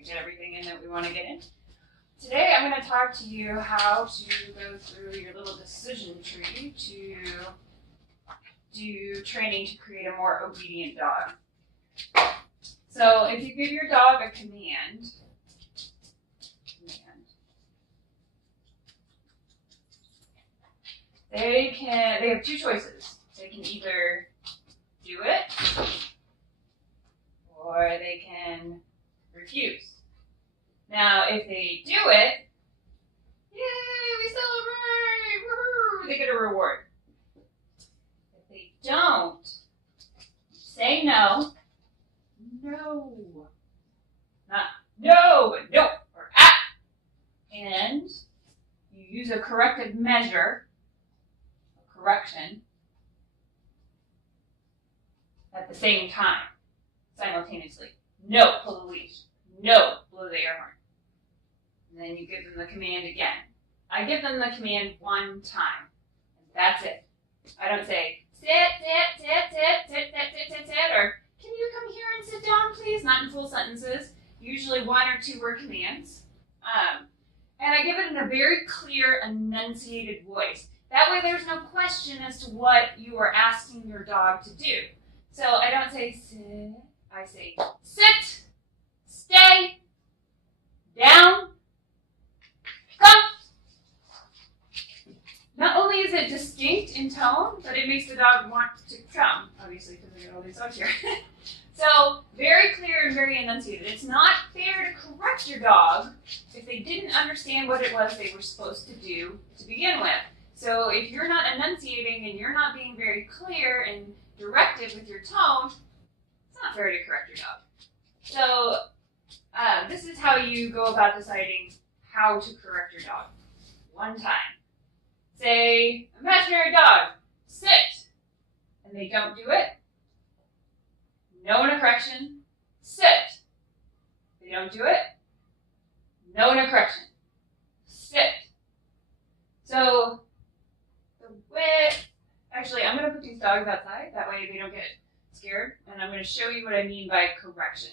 we get everything in that we want to get in. Today I'm going to talk to you how to go through your little decision tree to do training to create a more obedient dog. So if you give your dog a command, they have two choices. They can either do it or they can refuse. Now, if they do it, yay, we celebrate, woohoo, they get a reward. If they don't, say no, not no, but no, or ah, and you use a corrective measure, a correction, at the same time, simultaneously. No, pull the leash. No, blow the air horn. And then you give them the command again. I give them the command one time, and that's it. I don't say, sit, or can you come here and sit down, please? Not in full sentences. Usually one or two word commands. And I give it in a very clear, enunciated voice. That way there's no question as to what you are asking your dog to do. So I don't say sit, I say sit, stay, down, come. Not only is it distinct in tone, but it makes the dog want to come, obviously, because we got all these dogs here. So, very clear and very enunciated. It's not fair to correct your dog if they didn't understand what it was they were supposed to do to begin with. So, if you're not enunciating and you're not being very clear and directive with your tone, it's not fair to correct your dog. So, this is how you go about deciding how to correct your dog. One time. Say, imaginary dog, sit. And they don't do it. No in a correction, sit. They don't do it. No in a correction, sit. So, actually, I'm going to put these dogs outside. That way they don't get scared. And I'm going to show you what I mean by correction.